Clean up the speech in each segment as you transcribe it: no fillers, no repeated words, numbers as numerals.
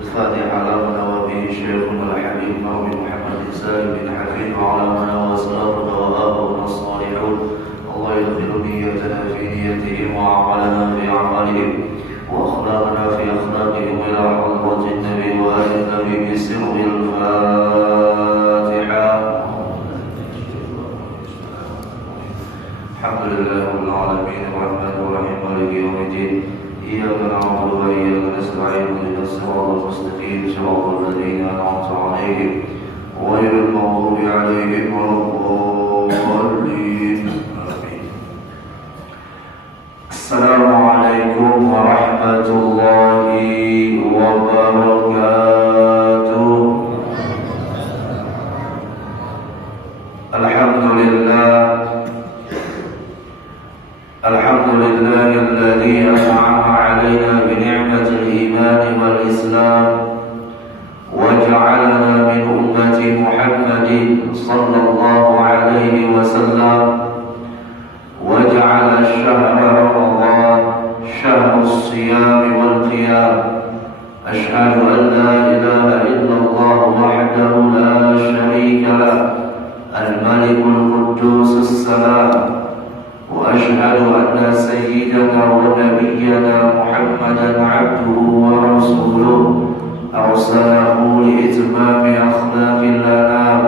الفاتحة على من نوى به شيخنا الحبيب نبي محمد سالم بن حفيظ وعلى من نوى سلامنا وآباؤنا الصالحون. الله يغفر نيتنا في نيتهم وأعمالنا في أعمالهم وأخلاقنا في أخلاقهم إلى حضرة النبي وآل النبي بسر الفاتحة. الحمد لله رب العالمين الرحمن الرحيم مالك يوم الدين إياك نعبد وإياك نستعين اهدنا الصراط المستقيم صراط الذين أنعمت عليهم غير المغضوب عليهم ولا الضالين آمين. السلام عليكم ورحمة الله وبركاته. الحمد لله الذي أنعم علينا بنعمة الإيمان والإسلام وجعلنا من أمة محمد صلى الله عليه وسلم، وجعل شهر رمضان شهر الصيام والقيام. أشهد أن لا إله إلا الله وحده لا شريك له الملك القدوس السلام، وأشهد أن سيدنا ونبينا محمدا عبده ورسوله أرسله لإتمام أخلاق الأنام.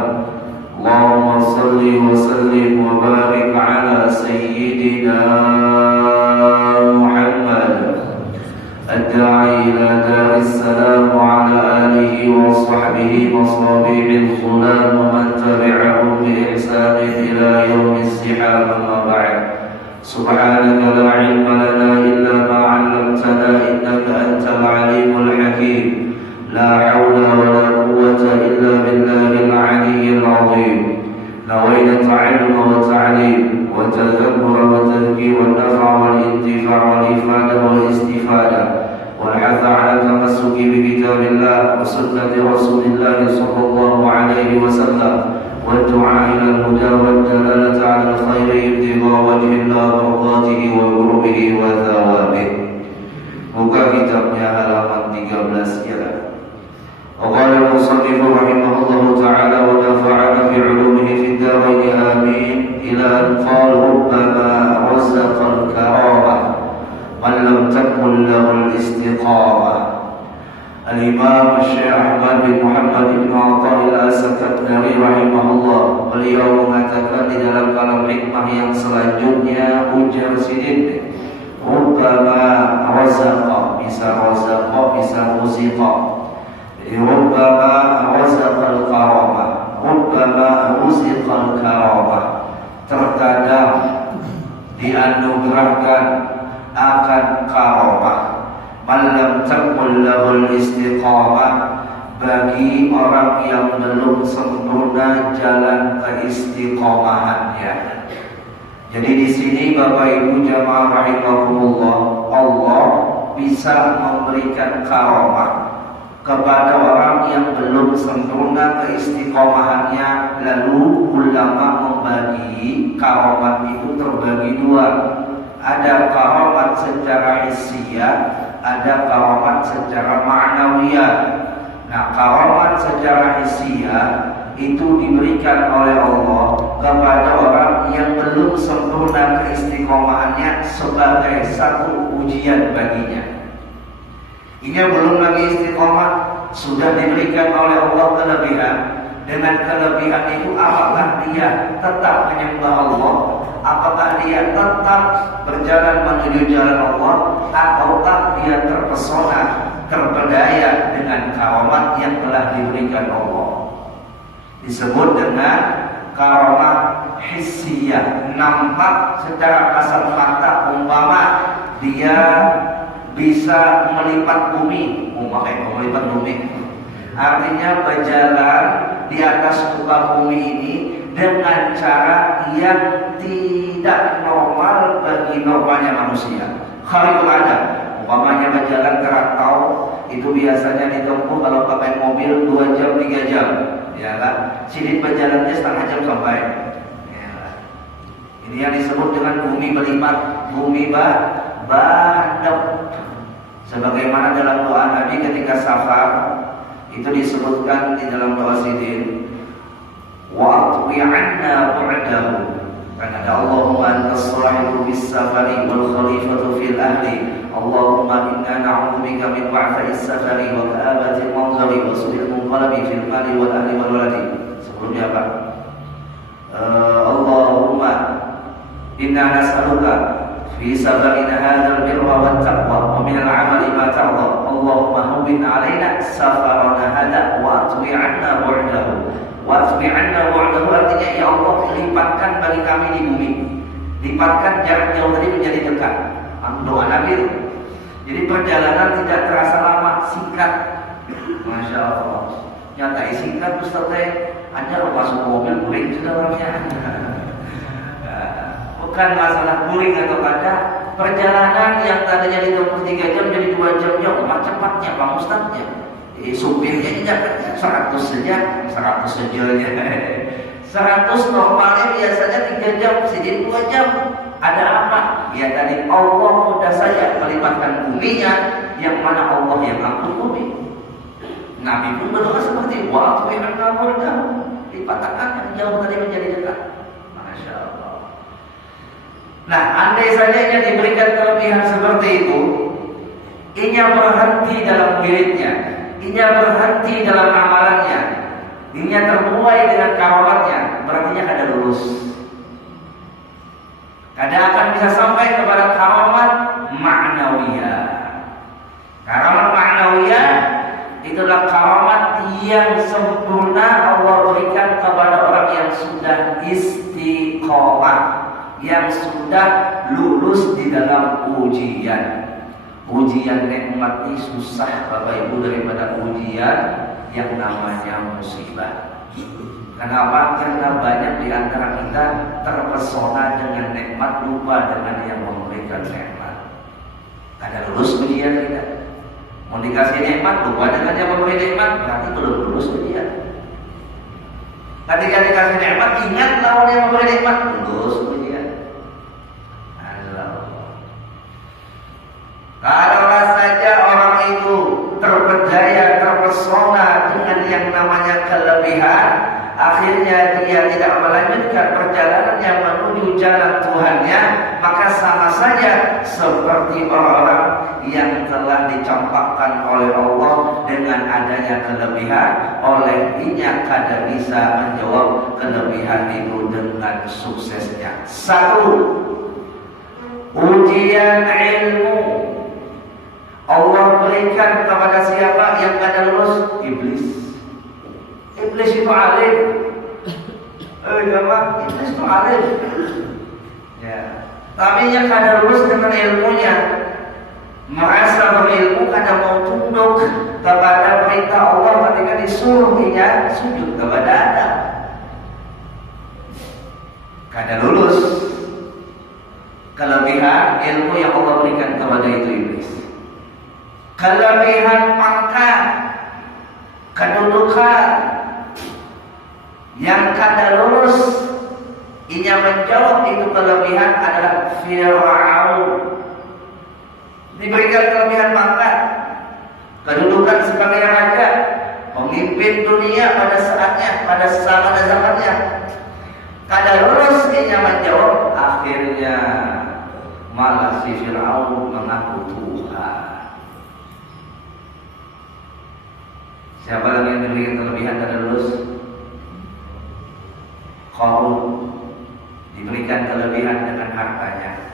اللهم صل وسلم وبارك على سيدنا محمد الداعي إلى دار السلام وعلى آله وصحبه مصابيح الظلام ومن تبعهم بإحسان إلى يوم الزحام. أما بعد، سبحانك لا علم لنا إلا ما علمتنا إنك أنت العليم الحكيم. لا حول ولا قوة إلا بالله العلي العظيم. نوينا التعلم والتعليم والتذكر والتذكير والنفع والانتفاع والإفادة والاستفادة والحث على التمسك بكتاب الله وسنة رسول الله صلى الله عليه وسلم والدعاء إلى الهدى والدلالة على الخير ابتغاء وجه الله مرضاته وقربه وثوابه. Buka kitabnya halaman 13 ya. Qala al-musannif rahimahullahu ta'ala wa nafa'ana bi 'ulumihi fid darain amin ila an qala rabbana razzaqa al-karamah man lam takun lahu al-istiqamah. Al-Imam Syekh Ahmad bin Muhammad bin Athaillah As-Sakandari rahimahullah, beliau mengatakan di dalam kalam hikmah yang selanjutnya, ujar sidin rubbama razaqa, bisa razaqa bisa muziqa. Jadi rubbama razaqa al-karamah, rubbama muziqa al-karamah, terkadang dianugerahkan akan karamah. Man lam takun lahul istiqamah, bagi orang yang belum sempurna jalan keistiqomahannya. Jadi di sini Bapak Ibu jamaah rahimakumullah, Allah bisa memberikan karamah kepada orang yang belum sempurna keistiqomahannya. Lalu ulama membagi karamah itu terbagi dua. Ada karamah secara hissiyah, ada karamah secara ma'nawiyah. Nah, karamah secara hissiyah itu diberikan oleh Allah kepada orang yang belum sempurna keistiqomahannya sebagai satu ujian baginya. Ini belum lagi istiqomah, sudah diberikan oleh Allah kelebihan. Dengan kelebihan itu, apakah dia tetap menyembah Allah, apakah dia tetap berjalan menuju jalan Allah, ataukah dia terpesona, terpedaya dengan karamah yang telah diberikan Allah. Disebut dengan karamah hissiyah, nampak secara kasat mata. Umpama dia bisa melipat bumi, melipat bumi, artinya berjalan di atas muka bumi ini dengan cara yang tidak normal bagi normalnya manusia. Kharikul ada, umpamanya berjalan kerantau itu biasanya ditempuh kalau pakai mobil 2 jam 3 jam, ya kan? Sini berjalannya setengah jam sampai. Ya. Ini yang disebut dengan bumi berlipat, bumi badab. Sebagaimana dalam doa Nabi ketika ketika safar itu disebutkan di dalam doa sidin, wa atwi 'anna bu'dahu. Karena ada Allahumma antas sahibu bis safari wal khalifatu fil ahli. Allahumma inna na'udzubika min wa'tha'is safari wa ka'abatil manzari wa su'il munqalabi fil mali wal ahli wal waladi. Sebelumnya apa? Allahumma inna nas'aluka fi safarina hadzal birra wat taqwa wa min al-'amali ma tarda. Allahumma hawwin 'alaina safarana hadza wa atwi 'anna bu'dahu. Wa atwi 'anna bu'dahu artinya ya Allah lipatkan bagi kami di bumi. Lipatkan jarak jauh tadi menjadi dekat. Doa Nabi. Jadi perjalanan tidak terasa lama, singkat. Masya Allah. Nyatai singkat Ustaz aja lo masuk mobil guling sudah orangnya. Bukan masalah guling atau kada, perjalanan yang tadinya ditempuh 3 jam jadi 2 jam jauh, cepatnya Pak Ustadznya. Supirnya jaketnya 100 saja, 100 saja. 100 normalnya biasanya 3 jam, jadi 2 jam. Ada apa? Ya tadi Allah mudah saja melibatkan buminya, yang mana Allah yang angkut bumi. Nabi pun berdoa seperti wa atwi 'anna bu'dahu. Dipatahkan yang jauh tadi menjadi dekat. Masya Allah. Nah, andai saja ia diberikan kelebihan seperti itu, inya berhenti dalam wiridnya, inya berhenti dalam amalannya, inya terbuai dengan karamatnya, berarti kada lulus. Kada akan bisa sampai kepada karamat ma'nawiyah. Karamat ma'nawiyah itulah karamat yang sempurna Allah berikan kepada orang yang sudah istiqomah, yang sudah lulus di dalam ujian. Ujian nikmat ini susah Bapak Ibu daripada ujian yang namanya musibah. Kenapa? Karena banyak di antara kita terpesona dengan nikmat, lupa dengan yang memberikan nikmat. Ada lulus ujian kita. Mau dikasih nikmat, lupa dengan yang memberi nikmat, berarti belum lulus ujian. Ketika dikasih nikmat, ingat lawan yang memberi nikmat, lulus ujian. Kalaulah saja orang itu terpedaya, terpesona dengan yang namanya kelebihan, akhirnya dia tidak melanjutkan perjalanan yang menuju jalan Tuhannya, maka sama saja seperti orang-orang yang telah dicampakkan oleh Allah dengan adanya kelebihan, oleh inya kada bisa menjawab kelebihan itu dengan suksesnya. 1. Ujian ilmu Allah berikan kepada siapa yang kada lulus? Iblis. Iblis itu alim. Iblis itu alim. Ya. Tapi yang kada lulus dengan ilmunya, merasa berilmu kada mau tunduk kepada perintah Allah ketika disuruh dia sujud kepada Adam. Kada lulus. Kelebihan ilmu yang Allah berikan kepada itu iblis. Kelebihan pangkat, kedudukan yang kada lulus, inya menjawab itu kelebihan adalah Fir'aun. Diberikan kelebihan pangkat, kedudukan sebagai raja, memimpin dunia pada saatnya, pada zamannya. Kada lulus inya menjawab, akhirnya malah si Fir'aun mengaku Tuhan. Siapa lagi yang diberikan kelebihan kada lulus? Qarun diberikan kelebihan dengan hartanya.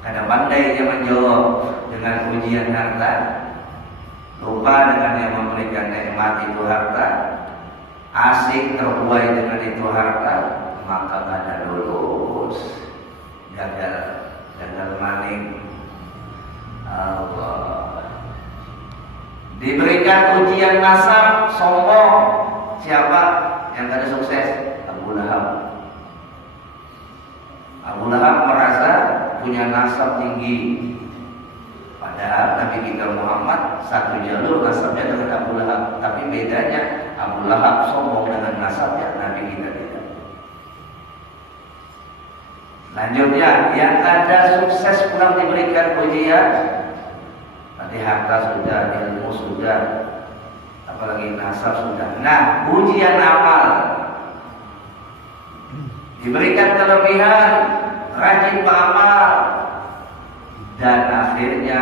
Kada pandai dia menjawab dengan ujian harta, lupa dengan yang memberikan nikmat itu harta, asik terbuai dengan itu harta, maka kada lulus, gagal maning. Allah. Diberikan ujian nasab, sombong. Siapa yang kada sukses? Abu Lahab. Abu Lahab merasa punya nasab tinggi. Padahal Nabi kita Muhammad satu jalur nasabnya dengan Abu Lahab. Tapi bedanya Abu Lahab sombong dengan nasabnya, Nabi kita tidak. Lanjutnya, yang ada sukses pulang diberikan ujian, Nanti harta sudah, ilmu sudah, apalagi nasab sudah. Nah, ujian amal diberikan kelebihan, rajin beramal, dan akhirnya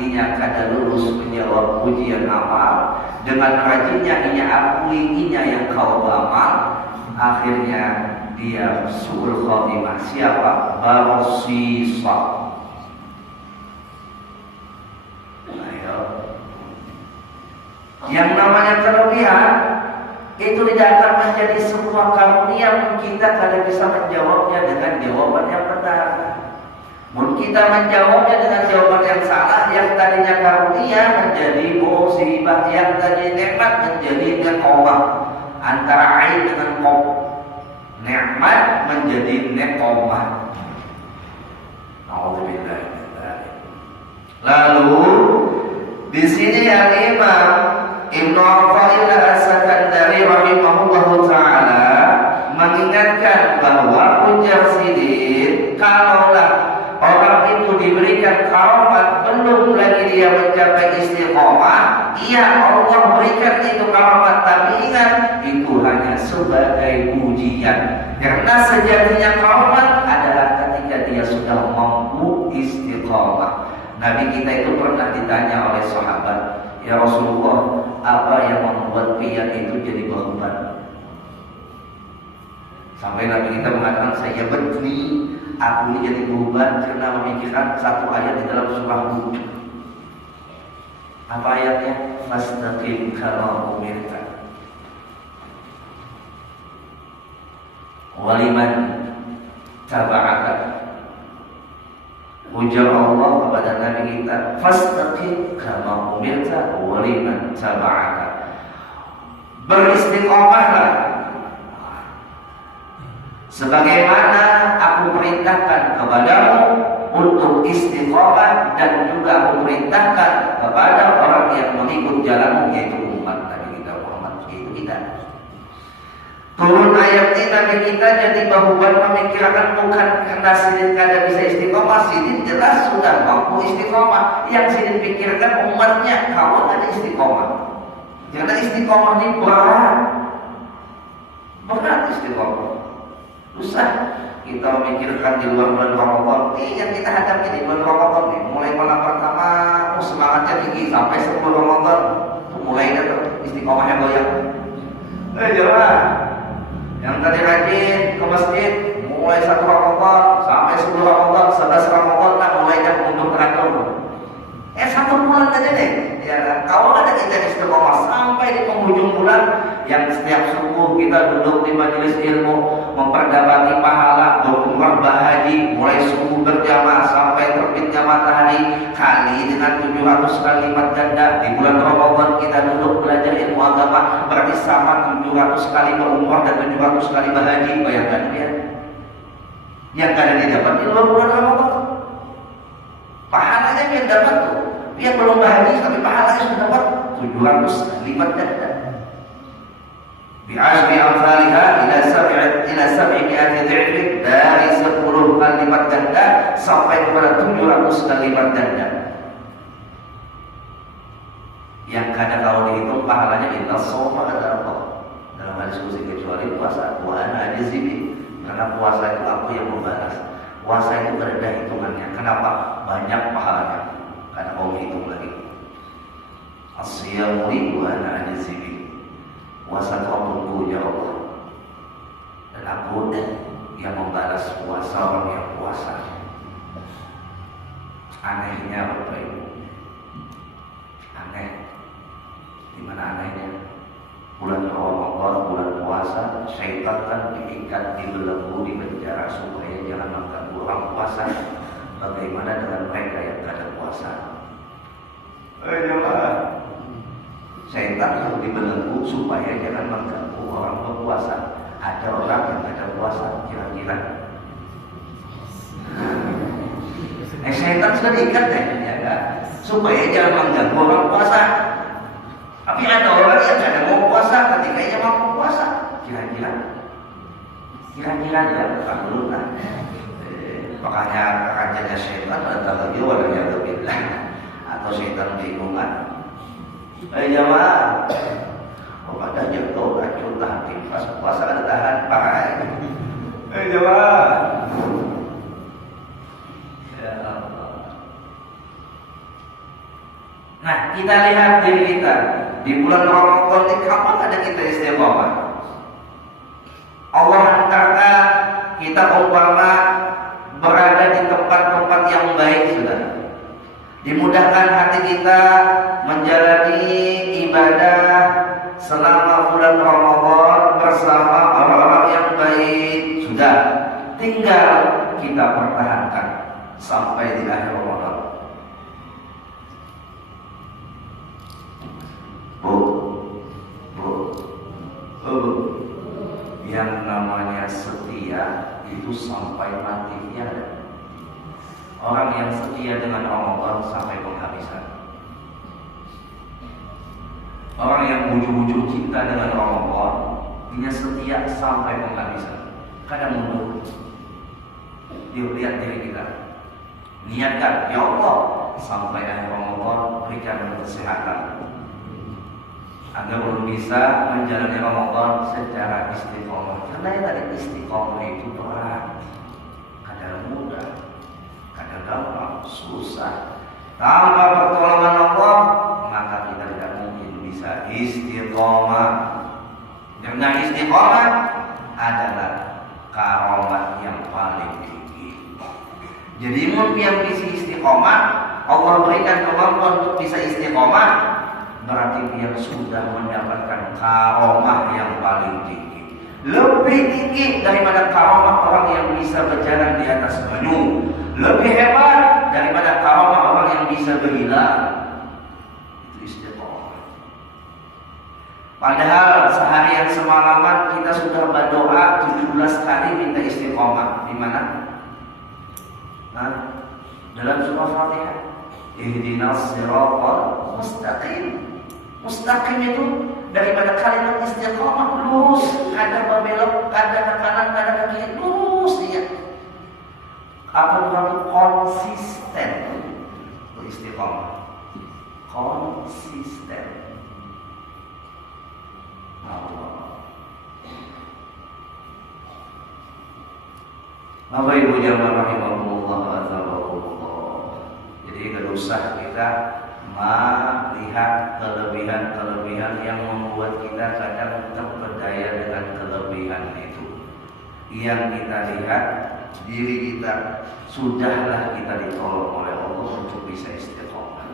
ia kada lulus menjawab ujian amal. Dengan rajinnya ia akui ia yang kau beramal, akhirnya dia su'ul khotimah. Siapa? Barosisa. Ayo. Yang namanya kelebihan itu tidak akan menjadi sebuah karunia kita kada bisa menjawabnya dengan jawaban yang benar. Mungkin kita menjawabnya dengan jawaban yang salah, yang tadinya karunia menjadi musibah, yang tadinya nikmat menjadi neqomah. Antara ain dengan qom, nikmat menjadi neqomah. Alhamdulillah. Lalu di sini yang Imam Ibnu Athaillah As-Sakandari rahimahullahu taala mengingatkan bahwa ujar sidin, kalaulah orang itu diberikan karamat belum lagi dia mencapai istiqomah, iya Allah berikan itu karamat, tapi ingat itu hanya sebagai ujian. Karena sejatinya karamat adalah ketika dia sudah mampu istiqomah. Nabi kita itu pernah ditanya oleh sahabat, ya Rasulullah, apa yang membuat pian itu jadi beban? Sampai Nabi kita mengatakan, saya bedni, aku ini jadi beban karena memikirkan satu ayat di dalam surah Hud. Apa ayatnya? Fastaqim kama umirta. Waliman taba'aka. Ujar Allah kepada Nabi kita, fastaqim kama umirta waliman taba'aka. Beristiqomahlah sebagaimana aku perintahkan kepadamu untuk istiqomah, dan juga aku perintahkan kepada orang yang mengikut jalanmu, yaitu umat Nabi kita Muhammad, yaitu kita. Turun ayat ini Nabi kita jadi beban memikirkan bukan karena sidin kada bisa istiqomah. Sidin jelas sudah mampu istiqomah. Yang sidin pikirkan umatnya, kalau ada istiqomah. Karena istiqomah ini berat istiqomah. Susah kita memikirkan di luar bulan Ramadan. Yang kita hadapi di bulan Ramadan nih, mulai malam pertama semangatnya tinggi sampai 10 Ramadan, mulai ada istiqomahnya goyang. Jangan. Yang tadi rajin ke masjid mulai 1 Ramadan sampai 10 Ramadan, 11 Ramadan lah mulainya mundur teratur. 1 bulan aja deh. Ya, kalau ada kita istiqomah sampai di penghujung bulan, yang setiap subuh kita duduk di majelis ilmu memperdapati pahala berumrah bahaji, mulai subuh berjamaah sampai terbitnya matahari, kali dengan 700 kali lipat ganda. Di bulan Ramadan kita duduk belajar ilmu agama, berarti sama 700 kali berumrah dan 700 kali bahaji. Bayangkan dia yang kadang didapat di luar bulan Ramadan, pahalanya yang dapat tuh, dia belum bahaji tapi pahalanya sudah dapat 700 lipat ganda. Bi'ashri amsalihha ila sab'i mi'ati dhi'fin, dari 10 kali lipat ganda sampai kepada 700 kali lipat ganda. Yang kadang kalau dihitung pahalanya inna shoma kata Allah dalam hadis qudsi, kecuali puasa, wa ana ajzi, karena puasa itu aku yang membalas. Puasa itu berada hitungannya. Kenapa? Banyak pahalanya karena kau hitung lagi. As-siyamu li wa ana ajzi, puasa kau tunggu ya Allah, dan aku yang membalas puasa orang yang puasa. Anehnya Bapak Ibu, aneh. Dimana anehnya? Bulan Ramadan, bulan puasa, syaitan kan diikat, dibelenggu, dipenjara supaya jangan mengganggu orang puasa. Bagaimana dengan mereka yang tidak ada puasa? Jangan. Syaitan yang dibelenggu supaya jangan mengganggu orang berpuasa. Ada orang yang ada puasa, kira-kira syaitan sudah diikat ya kan? Supaya jangan mengganggu orang puasa. Tapi ada orang yang tidak mau puasa ketika ia mau puasa, kira-kira ya, alhamdulillah. Makanya rancanya syaitan adalah dia waliyadzubillah, atau atau syaitan bingungan? Jamaah, pada jatuh racun tahan pas puasa ada tahan parah. Jamaah. Ya Allah. Nah, kita lihat diri kita di bulan Ramadan ini kapan ada kita istiqomah? Allah hantarkan kita umpama berada di tempat-tempat yang baik sudah. Dimudahkan hati kita menjalani ibadah selama bulan Ramadan bersama orang-orang yang baik sudah. Tinggal kita pertahankan sampai di akhir Ramadan. Yang namanya setia itu sampai matinya. Orang yang setia dengan Ramadan sampai penghabisan. Orang yang ujung-ujung cinta dengan Ramadan, dia setia sampai penghabisan. Kadang mundur. Lihat diri kita. Niatkan, ya Allah, sampai akhir Ramadan berikan kesehatan agar belum bisa menjalani Ramadan secara istiqomah. Karena yang tadi istiqomah itu berat, kadang mudah, kadang gampang, susah. Tanpa pertolongan Allah, maka kita tidak mungkin bisa istiqomah. Dengan istiqomah adalah karomat yang paling tinggi. Jadi yang bisa istiqomah, Allah berikan kemampuan untuk bisa istiqomah, berarti dia sudah mendapatkan karomah yang paling tinggi. Lebih tinggi daripada karomah orang yang bisa berjalan di atas gunung. Lebih hebat daripada karomah orang yang bisa berhilang. Itu istiqomah. Padahal seharian semalaman kita sudah berdoa 17 kali minta istiqomah. Di mana? Dalam surah Fatihah. Ihdinas siratal mustaqim. Mustaqim itu daripada kalimat istiqomah, lurus, kadang berbelok, kadang ke kanan, kadang ke kiri, lurus dia. Apa itu konsisten? Itu istiqomah. Konsisten. Allah. Bapak Ibu jamaah rahimahumullah wa ta'ala. Jadi tidak usah kita melihat kelebihan-kelebihan yang membuat kita kadang terpedaya dengan kelebihan itu. Yang kita lihat diri kita, sudahlah kita ditolong oleh Allah untuk bisa istiqomah.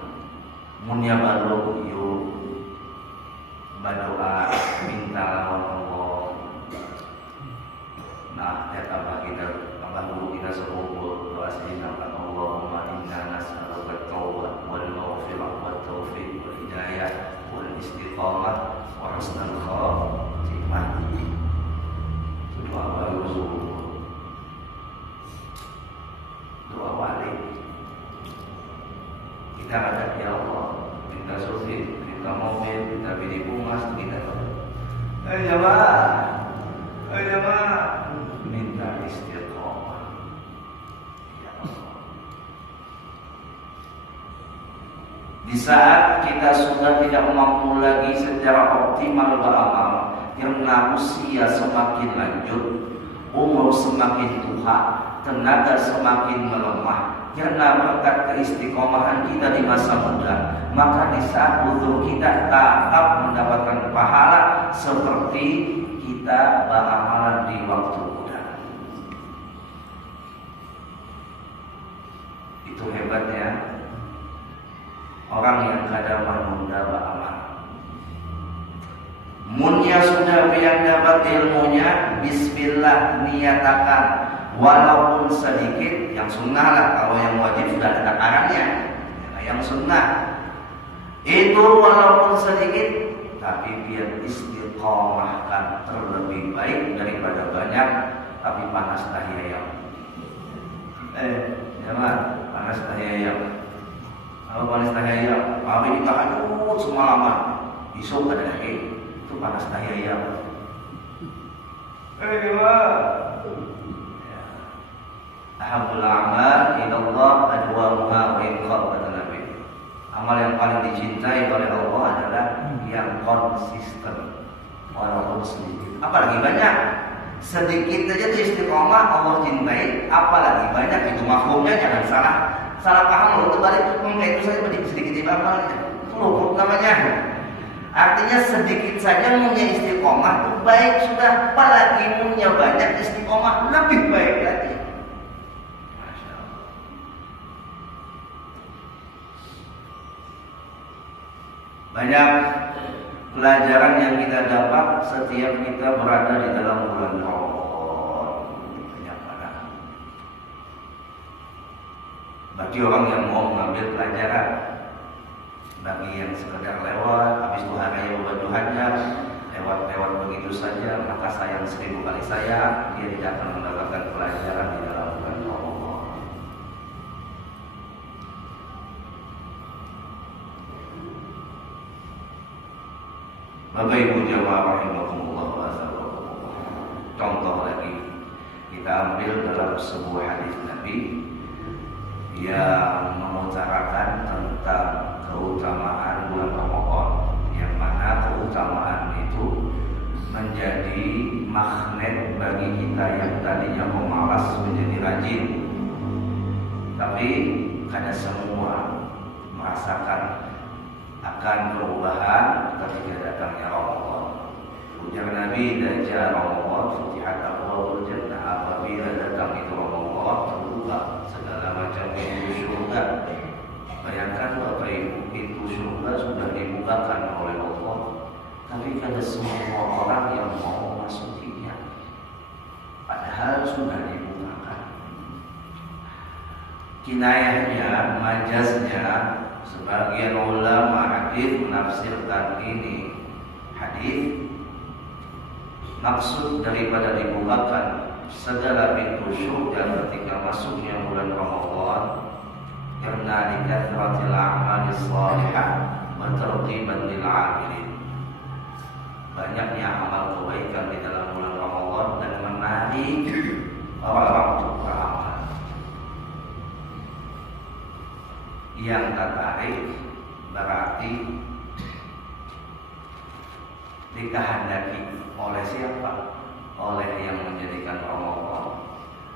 Munya balok yuk berdoa minta lawan Allah. Nah, ya tambah guru kita sepupu doa sejenak. Allahumma inna nas'aluka at-taubat wal maghfirah wat taufiq wal hidayah wal istiqamah wa husnul khatimah. Doa baru, doa balik. Kita kata ya Allah, minta surga, minta mobil, minta bini bunga, kita jamaah, minta istiqamah. Di saat kita sudah tidak mampu lagi secara optimal beramal, karena usia semakin lanjut, umur semakin tua, tenaga semakin melemah, karena berkat keistiqomahan kita di masa muda, maka di saat uzur kita tetap mendapatkan pahala seperti kita beramalan di waktu muda. Itu hebatnya orang yang kadang menunda beramal. Munnya sudah yang dapat ilmunya, bismillah niatakan walaupun sedikit, yang sunnah lah. Kalau yang wajib sudah ada takarannya. Yang sunnah itu walaupun sedikit, tapi biar istiqomahkan terlebih baik daripada banyak tapi panas tahi ayam. Jangan panas tahi ayam. Kalau panas tahi ayam, pagi ditahan semalaman, besok ada lagi, itu panas tahi ayam. Ahabul a'mal ilallah adwamuha wa in khabat Nabi. Amal yang paling dicintai oleh Allah adalah yang konsisten, walaupun sedikit. Apalagi banyak. Sedikit saja itu istiqomah Allah cintai, apalagi banyak. Itu mafhumnya, jangan salah paham. Kalau terbalik, itu saja sedikit amalnya, itu luput namanya. Artinya sedikit saja punya istiqomah itu baik sudah, apalagi punya banyak istiqomah lebih baik lagi. Masya Allah. Banyak pelajaran yang kita dapat setiap kita berada di dalam bulan Ramadan. Banyak banget. Bagi orang yang mau mengambil pelajaran, bagi yang sekedar lewat, habis itu hari Tuhannya lewat begitu saja, maka sayang 1000 kali sayang, dia tidak akan mendapatkan pelajaran di dalam bulan Ramadan. Bapak Ibu jamaah rahimakumullah wa sallallahu. Contoh lagi kita ambil dalam sebuah hadis Nabi yang mengutarakan tentang keutamaan bulan Ramadan, yang mana keutamaan itu menjadi magnet bagi kita yang tadinya pemalas menjadi rajin. Tapi kada semua merasakan akan perubahan ketika datangnya Ramadan. Ujar Nabi, "Idza Ramadan futihat abwaabul jannah." Apabila datang itu Ramadan, terbuka segala macam pintu surga. Bayangkan Bapak Ibu, pintu surga sudah dibukakan oleh Allah, tapi kada semua orang yang mau masukinya. Padahal sudah dibukakan. Kinayahnya, majaznya, sebagian ulama hadis menafsirkan ini hadis maksud daripada dibukakan segala pintu surga ketika masuknya bulan Ramadan karena dikathratil a'mali shalihah wa targhiban lil 'amilin. Banyaknya amal kebaikan di dalam bulan Ramadan dan menarik orang-orang untuk beramal. Yang tertarik berarti dikehendaki oleh siapa? Oleh yang menjadikan Ramadan,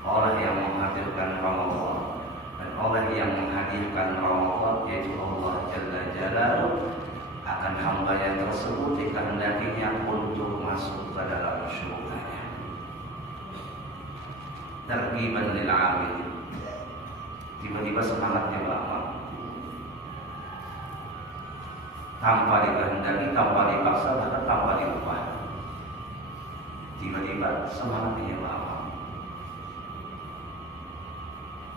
oleh yang menghadirkan Ramadan, dan oleh yang menghadirkan Ramadan, yaitu Allah Jalla Jalaluhu, akan hambanya tersebut dikehendakinya untuk masuk ke dalam surganya. Targhiban lil 'amilin. Tiba-tiba semangatnya beramal. Tanpa dikehendaki, tanpa dipaksa, bahkan tanpa diubah. Tiba-tiba semangatnya beramal.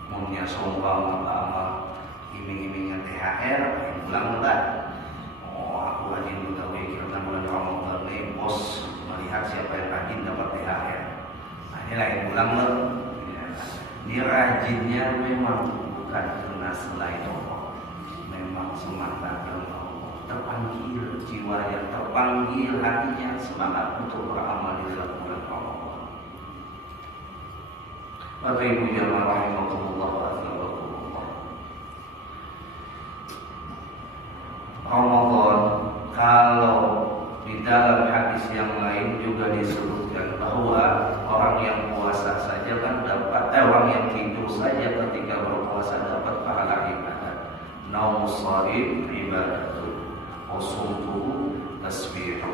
Maunya sombong beramal, iming-imingnya THR, pulang enggak? Oh, aku rajin pegawai karena bulan Ramadan nih, bos melihat siapa yang rajin dapat THR. Nah, ini lain pulang loh. Ini rajinnya memang bukan karena selain Allah, memang semata karena Allah. Terpanggil jiwanya, terpanggil hatinya, semangat untuk beramal di dalam bulan Ramadan. Bapak Ibu jamaah rahimakumullah wa sallallahu. Ramadan, kalau di dalam hadis yang lain juga disebutkan bahwa orang yang puasa saja kan dapat, orang yang tidur saja ketika berpuasa dapat pahala ibadah. Naumus shaim ibadatun, wasumtuhu tasbihu.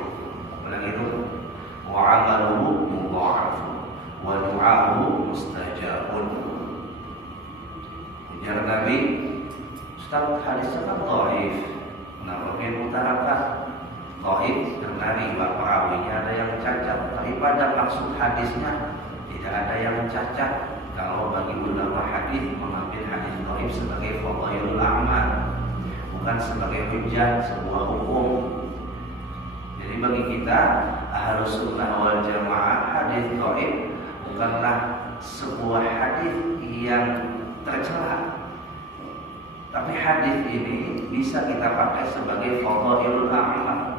Bilang itu, wa amaluhu mudha'afun, wa du'ahu mustajabun. Ujar Nabi, Ustaz hadisnya kan dhaif. Kenapa dia mutarakan? Dhaif karena riwayat perawinya ada yang cacat, tapi pada maksud hadisnya tidak ada yang cacat. Kalau bagi ulama hadis mengambil hadis dhaif sebagai fadhailul a'mal, bukan sebagai hujjah, sebuah hukum. Jadi bagi kita Ahlus Sunnah wal Jamaah, hadis dhaif bukanlah sebuah hadis yang tercela. Tapi hadis ini bisa kita pakai sebagai fadhailul a'mal.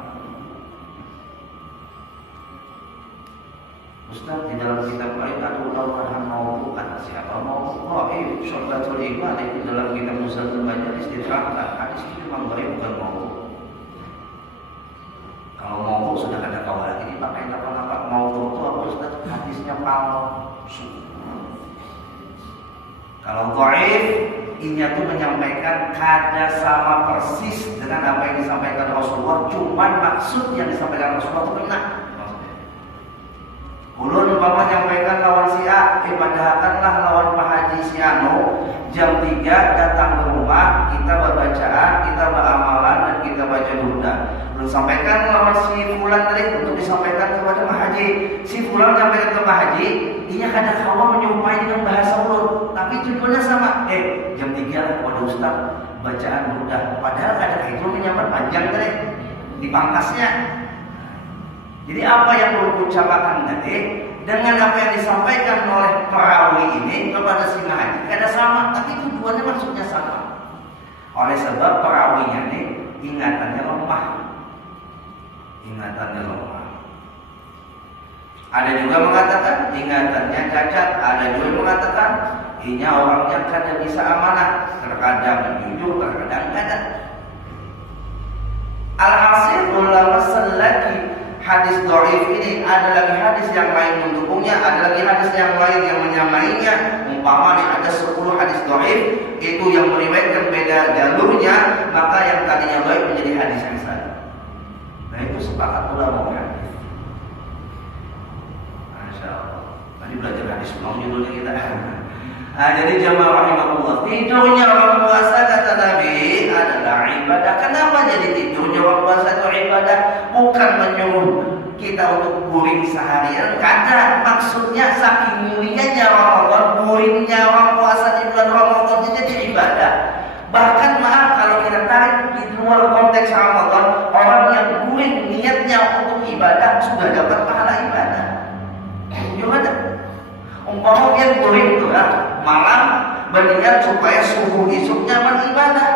Ustaz, di dalam kitab lain ada ulamaan mauquf, kata siapa mauquf? Syu'batul Iman itu dalam kitab Musalsal Majalis diterangkan hadis itu memang baik, bukan mauquf. Kalau mauquf sudah ada kawan lagi dipakai apa-apa. Mauquf itu apa Ustaz? Hadisnya palsu. Kalau dhaif, inya tuh menyampaikan kada sama persis dengan apa yang disampaikan Rasulullah, cuman maksud yang disampaikan Rasulullah itu benar. Ulun umpama menyampaikan lawan si A, padahkanlah lawan Pak Haji si Anu jam 3 datang ke rumah, kita berbacaan, kita beramalan dan kita baca burda. Ulun sampaikan lawan si Fulan tadi untuk disampaikan kepada Pak Haji. Si Fulan menyampaikan ke Pak Haji, ia kadang kawan menyerupai dengan bahasa ulun, tapi tujuannya sama. Jam 3 kepada Ustaz bacaan burda. Padahal kadang itu menyambar panjang tadi dipangkasnya. Jadi apa yang perlu ucapkan tadi dengan apa yang disampaikan oleh perawi ini kepada si Haji kada sama, tapi tujuannya maksudnya sama. Oleh sebab perawinya ini ingatannya lemah. Ada juga mengatakan ingatannya cacat, ada juga mengatakan inya orangnya kadang bisa amanah, terkadang jujur, terkadang kada. Alhasil ulama selagi hadis dhaif ini ada lagi hadis yang lain mendukungnya, ada lagi hadis yang lain yang menyamainya. Umpama ada 10 hadis dhaif itu yang meriwayatkan beda jalurnya, maka yang tadinya dhaif menjadi hadis yang sahih. Nah itu sepakat ulama hadis. Masya Allah. Tadi belajar hadis ulang judulnya kita. Jadi jamaah rahimahullah, tidurnya orang puasa kata Nabi adalah ibadah. Kenapa jadi tidurnya orang puasa itu ibadah? Bukan menyuruh kita untuk guring seharian. Kada, maksudnya saking mulianya Ramadan, guringnya orang puasa di bulan Ramadan itu jadi ibadah. Bahkan maaf kalau kita tarik di luar konteks Ramadan, orang yang guring niatnya untuk ibadah sudah dapat pahala ibadah. Gimana? Umpama dia guring itu malam berniat supaya subuh esok nyaman ibadah,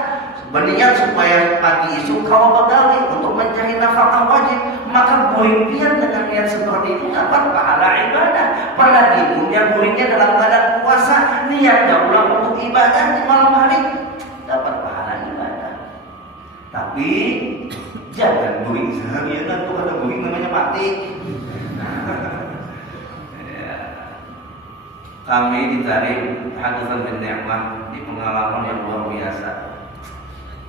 berniat supaya pagi esok kau begawi untuk mencari nafkah wajib, maka guring dia dengan niat seperti itu dapat pahala ibadah. Apalagi dia guringnya dalam keadaan puasa, niatnya ulang untuk ibadah di malam hari, dapat pahala ibadah. Tapi jangan guring seharian, tuh ada guring namanya mati. Kami ditarik Haditsan bin Ni'mah di pengalaman yang luar biasa.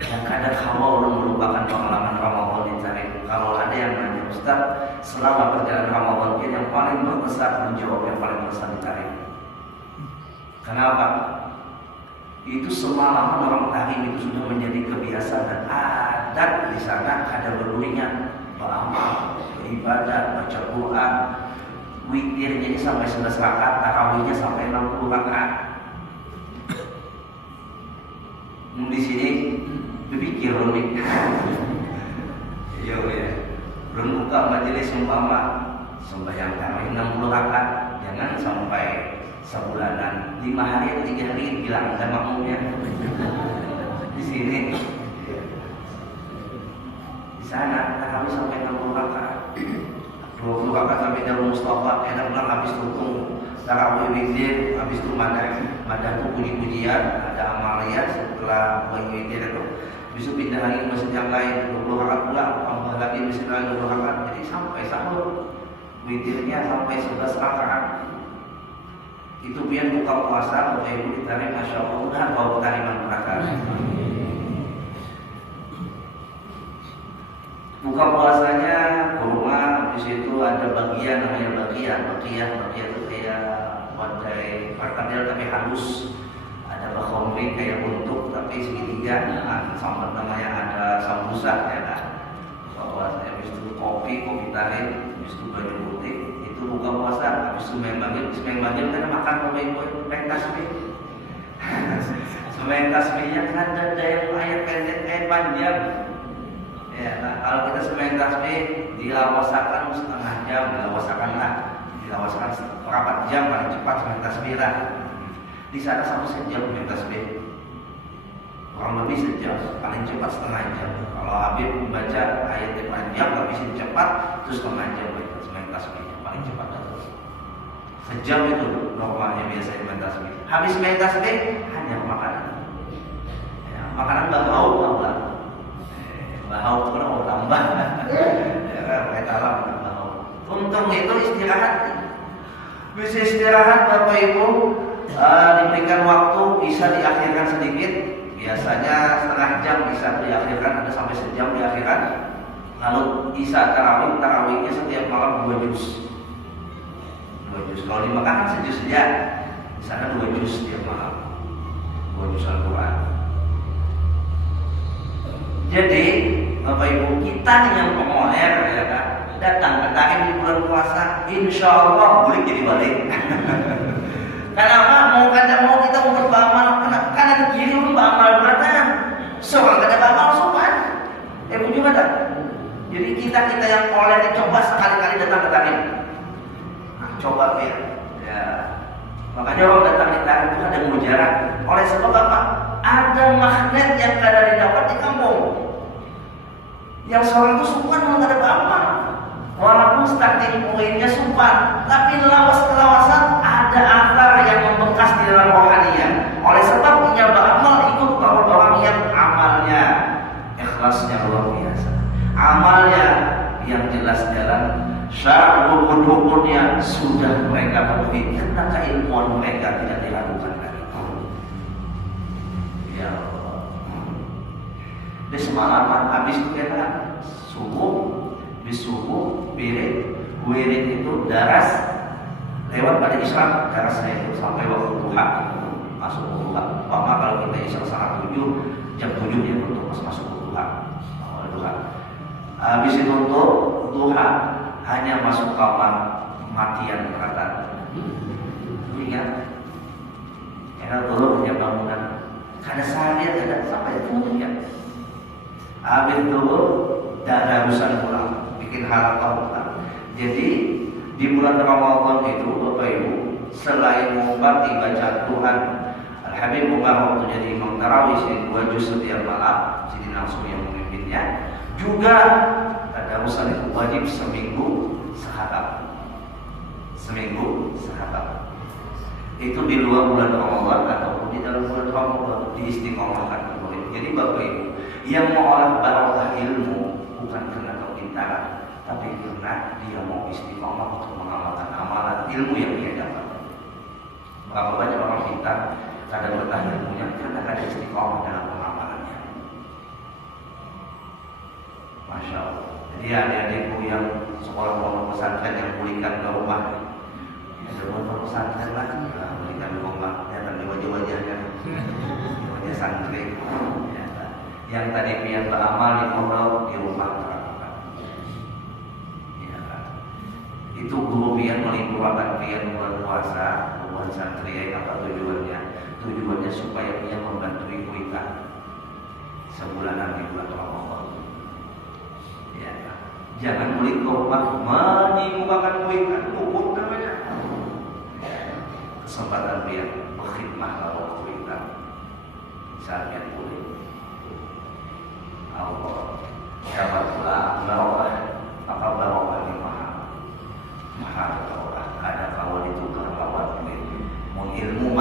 Yang kadang kalau orang melupakan pengalaman Ramadan ditarik. Kalau ada yang nanya, Ustaz, selama perjalanan Ramadan ini yang paling berkesan menjawab yang paling berkesan ditarik. Kenapa? Itu semalaman orang tarim itu sudah menjadi kebiasaan dan adat di sana. Ada berduinnya, beramal, beribadah, baca Quran. Witirnya ini sampai 11 rakaat, tarawihnya sampai 60 rakaat. Di sini berpikir rumit. Yo ya, belum buka majelis umpama sembahyang tarawih 60 rakaat, jangan sampai sebulanan, 5 hari atau 3 hari bilang ada makmumnya. Di sini, di sana tarawih sampai 60 rakaat. 20 rakaat sampai Darul Mustafa, enak habis tutung tarawih witir, habis itu madah itu puji-pujian, ada amalia setelah witir itu. Besok pindah lagi ke masjid yang lain, 20 rakaat pula, tambah lagi masjid lain 20 rakaat, jadi sampai sahur witirnya sampai 11 rakaat. Itu pian buka puasa, Bapak Ibu ditarik, Masya Allah, mudah bawa tariman berkah. Buka puasanya ke rumah, di situ ada bagian namanya bagian itu kayak wadai perkedel tapi halus, ada bakhomri kayak bentuk tapi segitiga, sama namanya ada sambusa ya kan. Buka puasa, habis itu kopi tarik, habis itu baju putih, itu buka puasa, habis itu sembahyang maghrib karena makan pentas tasbih. Sembahyang tasbihnya kan ada yang ayat pendek ayat panjang. Ya, nah, kalau kita sembahyang tasbih dilawasakan setengah jam, dilawasakan berapa jam paling cepat sembahyang tasbih lah. Di sana 1 jam sembahyang tasbih, kurang lebih sejam, paling cepat setengah jam. Kalau Habib membaca ayat yang panjang, habisin cepat, terus setengah jam sembahyang tasbih paling cepat. Sejam itu normalnya biasanya main tasbih. Habis main tasbih hanya makanan. Ya, makanan bau tambah. Bau itu kan mau tambah. Ya kan kayak alam bau. Untung itu istirahat. Bisa istirahat Bapak Ibu, diberikan waktu bisa diakhirkan sedikit. Biasanya setengah jam bisa diakhirkan, ada sampai sejam diakhirkan. Lalu isya tarawihnya setiap malam 2 juz. 2 juz. Kalau di Mekah kan sejuz saja. Di sana 2 juz setiap malam. 2 juz Al-Quran. Jadi Bapak Ibu, kita yang pemoler ya kan, datang ke Tarim di bulan puasa, insya Allah boleh jadi balik. Kenapa? Mau kita mau beramal, karena kiri pun beramal beratan. Soal kada beramal sopan. Juga tak. Jadi kita yang poler coba sekali-kali datang ke Tarim. Nah, coba ya. Makanya orang datang di Tarim itu ada mujarab. Oleh sebab apa? Ada magnet yang kada didapat di kampung. Yang seorang itu sopan memang kada apa-apa. Walaupun starting pointnya sopan, tapi lawas-kelawasan ada akar yang membekas di dalam rohaninya. Oleh sebab ia beramal ikut orang yang amalnya ikhlasnya luar biasa. Amalnya yang jelas jalan, syarat rukun-rukunnya sudah mereka penuhi karena keilmuan mereka tidak diragukan lagi. Ya Allah. Di semalaman habis itu kita subuh, wirid itu daras lewat pada isya, darasnya itu sampai waktu duha, masuk duha. Maka kalau kita isya saat 7, jam 7 dia untuk masuk duha. Habis itu untuk duha hanya masuk kamar matian berkata. Ingat, karena dulu hanya bangunan, kada seharian kada sampai kemudian. Habis dulu dadarusan pulang, bikin halaqah pulang. Jadi di bulan Ramadan itu Bapak Ibu, selain mengobati baca Tuhan, Al-Habib Umar waktu jadi imam tarawih 2 juz setiap malam, jadi langsung yang memimpinnya. Juga tadarusan itu wajib seminggu sehatam. Itu di luar bulan Ramadan ataupun di dalam bulan Ramadan, di istiqomahkan boleh. Jadi Bapak Ibu yang mengolah barokah ilmu bukan karena kepintaran, tapi karena dia mau istiqomah untuk mengamalkan amalan ilmu yang dia dapat. Berapa banyak orang pintar kadang berkah ilmunya karena ada istiqomah dalam pengamalannya. Masya Allah. Jadi adik-adikku yang sekolah pondok pesantren yang pulihkan ke rumah, ada pondok pesantren lagi, pulihkan ke rumah, datang di wajah-wajahnya, wajah santri. Yang tadi niat beramal di pondok di rumah terlakukan. Ya kan? Itu guru pian melimpahkan pian bulan puasa, bulan santri apa tujuannya? Tujuannya supaya dia membantu kita sebulanan di bulan Ramadan. Ya kan? Jangan murid ke rumah menimbulkan kuitan, luput namanya. Kesempatan pian berkhidmah kalau kuitan, misalnya boleh. Allah dapat pula barokah, apa barokah di maha barokah. Ada kawal itu kawal duit. Mun ilmu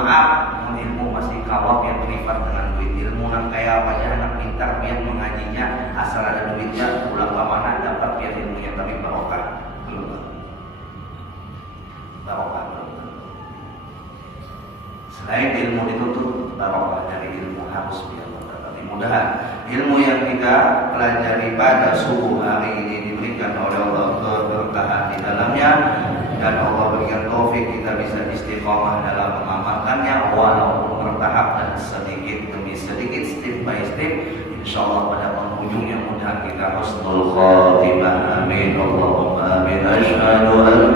masih kawal yang privat dengan duit. Ilmu nang kayak apa aja anak pintar pian mengajinya asal ada duitnya pulang ke mana dapat pian ilmunya tapi barokah belum. Barokah belum. Selain ilmu dituntut barokah dari ilmu harus biar. Mudah-mudahan ilmu yang kita pelajari pada subuh hari ini diberikan oleh Allah keberkahan di dalamnya, dan Allah berikan taufik kita bisa istiqomah dalam mengamalkannya walaupun bertahap dan sedikit demi sedikit, step by step. Insyaallah pada penghujungnya mudah kita husnul khatimah. Amin. Allahumma amin. Asyhadu an